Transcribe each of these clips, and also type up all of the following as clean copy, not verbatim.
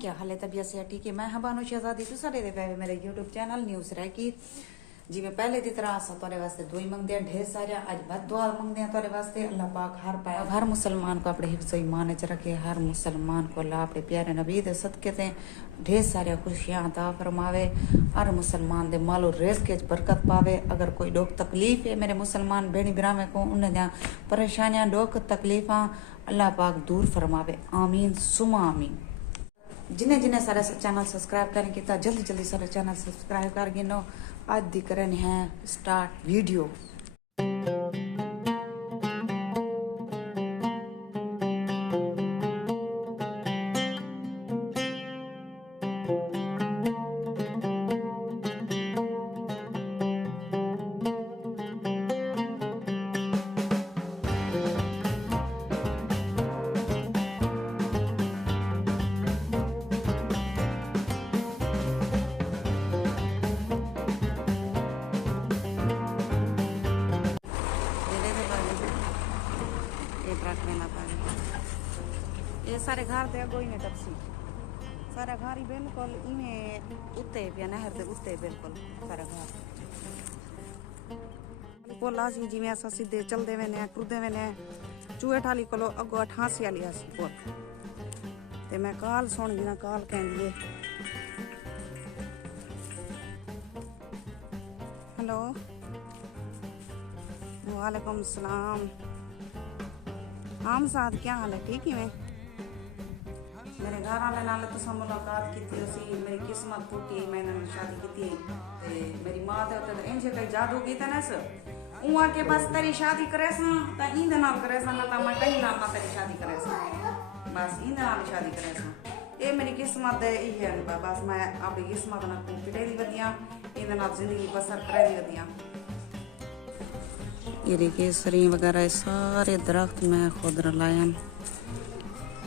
क्या हाल है? तबीयत से ठीक है। मैं हबानो शहजादी तो सारे दे पे मेरे यूट्यूब चैनल न्यूज़ रह की जिਵੇਂ पहले की तरह असा तोरे वास्ते दुई मंगदे ढेर सारे आज बद दुआ मंगदे तोरे वास्ते अल्लाह पाक हर पाया हर मुसलमान को अपने हिफ्ज़ ईमान च रखे, हर मुसलमान को अल्लाह अपने प्यारे नबी दे सदके ते ढेर सारे खुशियां अता फरमावे, हर मुसलमान दे मालो रिज़्क़ च बरकत पावे। अगर कोई दुख तकलीफ है मेरे मुसलमान भेणी बिरामे को उन्हें दियां परेशानियां दुख तकलीफां अल्लाह पाक दूर फरमावे, आमीन सुमा आमीन। जिन्हें जिन्हें सारे चैनल सब्सक्राइब करें किता जल्दी जल्दी सारे चैनल सब्सक्राइब कर गिनो। आज दी करन है स्टार्ट वीडियो। ये सारे घर दे अगो इने टपसी सारा घर ही बिल्कुल इने उत्ते पे नहर दे उत्ते बिल्कुल सारा घर पोला सी जिवें असा सीधे चलदे वेने टुरदे वेने चूहे ठाली कोलो अगो 88 वाली आसी पोल ते मैं काल सुन दी ना काल कहंदी है हेलो वालेकुम सलाम। हम साथ क्या हाल है? ठीक ही मैं मेरे घर वाले नाल तुसा मुलाकात की थी उसी मेरी किस्मत टूटी मैंने शादी की थी ते मेरी मां ते तो इंज कई जादू की ना स उआ के बस तेरी शादी करे सा त इंद नाल करे सा ना त मैं कहीं नाल ना तेरी शादी करे सा बस इंद नाल शादी करे सा ये मेरी किस्मत है ये बस मैं अपनी किस्मत ना पिटे दी वदिया इंद नाल जिंदगी बसर करे दी वदिया। ये देखिए सरी वगैरह सारे दरख्त मैं खुद रलाया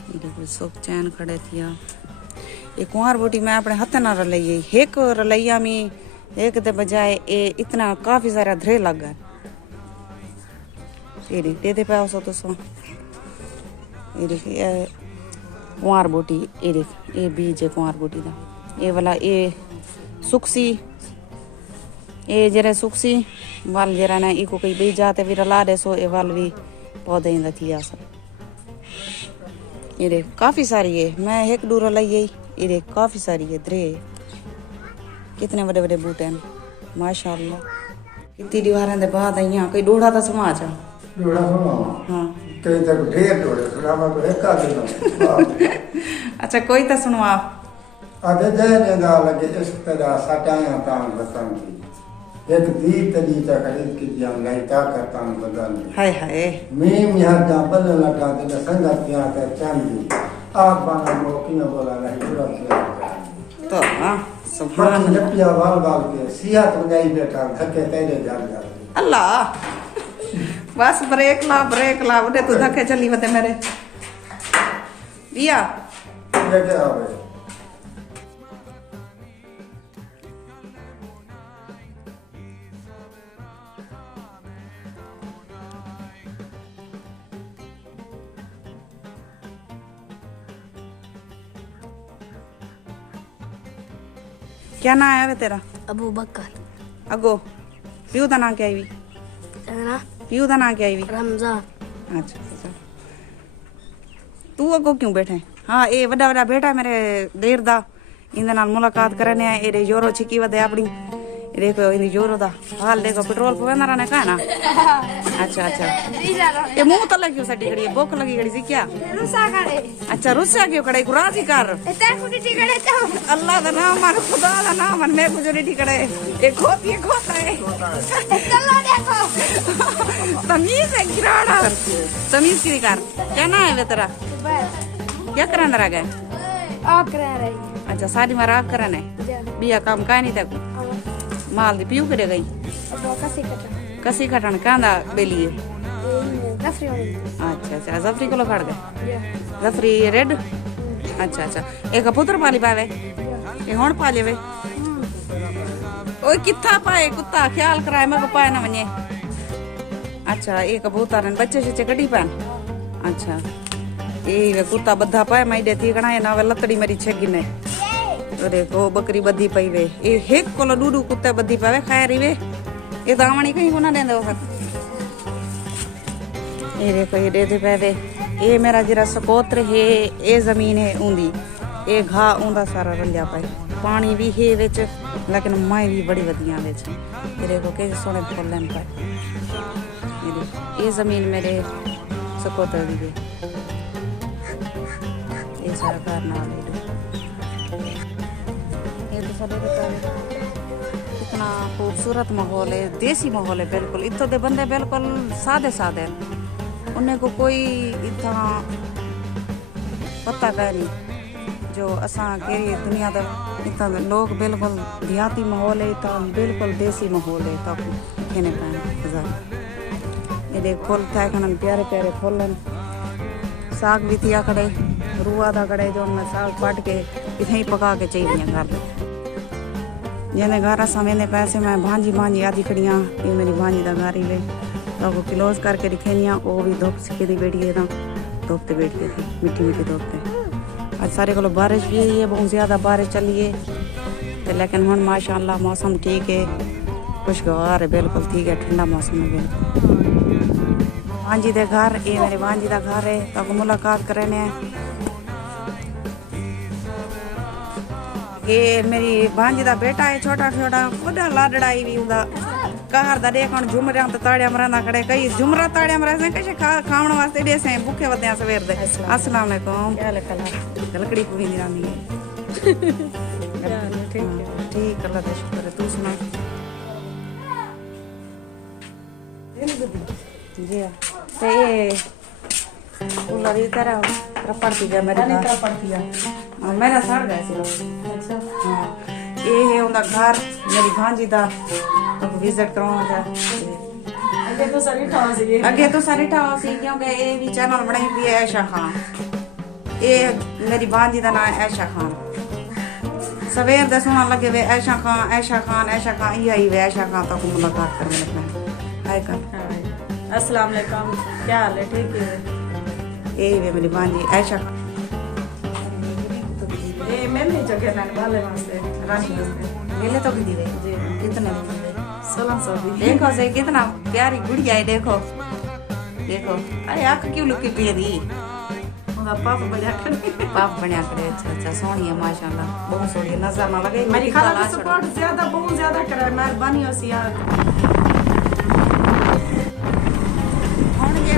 ये देखो सुख चैन खड़े थिया ये कुंवर बूटी मैं अपने हाथ ना रलाई एक रलैया में एक दे बजाय ये इतना काफी सारा धरे लग गए ये दे पे सो तो सो ये देखिए कुंवर बूटी ये देख ये बीज है कुंवर बूटी का ये वाला ये सुखसी ये जरा सुखसी वाल जरा ना इको कई बीज जाते भी रला दे सो ये वाल भी पौधे इंदा थिया सब ये देख काफी सारी है मैं एक डूरा लाई ये देख काफी सारी है द्रे कितने बड़े बड़े बूटे हैं माशाल्लाह। कितनी दीवारें दे बाद यहाँ कोई डोड़ा था समाज डोड़ा सुनो हाँ कई तक ढेर डोड़े सुनावा को एक का दिन अच्छा कोई तो सुनवा आधे जय ने लगे इस तरह सटाया तान बतन की एक दीप तली ता खरीद की जाम लाइता करता बदन हाय हाय मीम यहाँ जा पल लटा दे संगत यहाँ का चांदी आप बाना मोकी न बोला नहीं पूरा किया तो हाँ सुभान अल्लाह जपिया वाल वाल के सियात बजाई बैठा धक्के तेरे जान जा अल्लाह बस ब्रेक ला उठे तू धक्के चली वते मेरे दिया लेके आवे क्या नाम है तेरा? अबू बकर। अगो प्यू का नाम क्या है? प्यू का नाम क्या है? रमजान। अच्छा अच्छा तू अगो क्यों बैठे? हाँ ये बड़ा बड़ा बेटा मेरे देर दा इंदे नाल मुलाकात करने आए एरे जोरो छिकी वदे अपनी देखो इन जोरो दा हाल देखो पेट्रोल पवेंदा रहने का ना। अच्छा अच्छा ये मुंह तले क्यों सटी खड़ी है? भूख लगी खड़ी सी क्या? रुसा खड़े। अच्छा रुसा क्यों खड़े? राजी कर अल्लाह का नाम मान खुदा का नाम मान मैं कुछ नहीं खड़े एक खोता है चलो देखो तमीज है गिराड़ा तमीज की कर क्या ना है वे तेरा क्या कराने रह गए? आप करा रही। अच्छा सारी मारा आप कराने बिया काम का नहीं तक माल दी पियू करे गई कसी खटन कांदा बेलिए अच्छा अच्छा जफरी को खड़ गए जफरी रेड अच्छा अच्छा एक पुत्र पाली पावे ये होण पाले वे ओए किथा पाए कुत्ता ख्याल कराए मैं को पाए ना वने अच्छा एक कबूतर बच्चे से कटी पान अच्छा ये कुत्ता बद्धा पाए मैं दे थी गणाए ना वे लतड़ी मेरी छेगी ने तो देखो बकरी बद्धी पई वे ये हेक कोलो डूडू कुत्ते बद्धी पावे खाए रही वे ये दावणी कहीं को ना देंदे हो ये देखो ये दे पे वे ये मेरा जरा सकोत्र है ये जमीन है ऊंदी ये घा ऊंदा सारा रलिया पाए पानी भी है विच लेकिन माई भी बड़ी वधिया विच ये देखो कैसे सोने फूल लेन पाए ये देखो ये जमीन मेरे सकोत्र दी है ये सारा घर नाल ये तो सारे कितना खूबसूरत माहौल है देसी माहौल है बिल्कुल इत्थों दे बंदे बिल्कुल सादे सादे उन्हें को कोई इतना पता कह नहीं जो असा केरी दुनिया दा इतना लोग बिल्कुल देहाती माहौल है इतना बिल्कुल देसी माहौल है तब कहने पाए ये देख फुल था खनन प्यारे प्यारे फुलन साग भी थिया खड़े रुआ दा खड़े जो मैं साग काट के इथे ही पका के चाहिए घर जने घर असा मैंने पैसे मैं भांजी भांजी आदि खड़ियाँ ये मेरी भांजी दा घर ही वे तो वो क्लोज करके दिखेनिया वो भी धूप सिके दी बैठी है ना धूप ते बैठ के थी मिट्टी मिट्टी धूप ते आज सारे को बारिश भी है बहुत ज़्यादा बारिश चली है तो लेकिन हम माशाल्लाह मौसम ठीक है खुशगवार है बिल्कुल ठीक है ठंडा मौसम है बिल्कुल भांजी दे घर ये मेरे भांजी का घर है तो मुलाकात करें ये मेरी भांजी का बेटा है छोटा छोटा बड़ा लाडड़ाई भी उदा घर दा देखण झुमरियां ते ताड़ियां मरंदा खड़े कई झुमरा ताड़ियां मरसे कैसे खावण वास्ते देसे भूखे वदया सवेर दे अस्सलाम वालेकुम क्या लकला लकड़ी को भी नहीं रानी है ठीक अल्लाह का शुक्र है तू सुना जी ते उलरी तरह रपड़ती गया मेरे तरह पड़ती है मेरा सड़ गया सी अच्छा हां ये है उनका घर मेरी भांजी दा तो विजिट करवाऊंगा अगे तो सारी ठाव सी क्योंकि ये भी चैनल बनाई हुई है ऐशा खान ये मेरी भांजी का नाम है ऐशा खान सवेर दे सुना लगे वे ऐशा खान ऐशा खान ऐशा खान ये आई वे ऐशा खान तक मुलाकात करने लगना हाय कर अस्सलाम वालेकुम क्या हाल है ठीक है ये वे मेरी भांजी ऐशा ये मैंने जगह लाने वाले वास्ते रानी वास्ते मिले तो भी दी जी कितने 1600 भी देखो से कितना प्यारी गुड़िया है देखो देखो अरे आँख क्यों लुकी पी दी उनका पाप बढ़िया कर पाप बनया करे अच्छा अच्छा सोनी है माशाल्लाह बहुत सोनी नजर ना लगे मेरी खाला सपोर्ट ज्यादा बहुत ज्यादा करे मेहरबानी हो सी यार हुन ये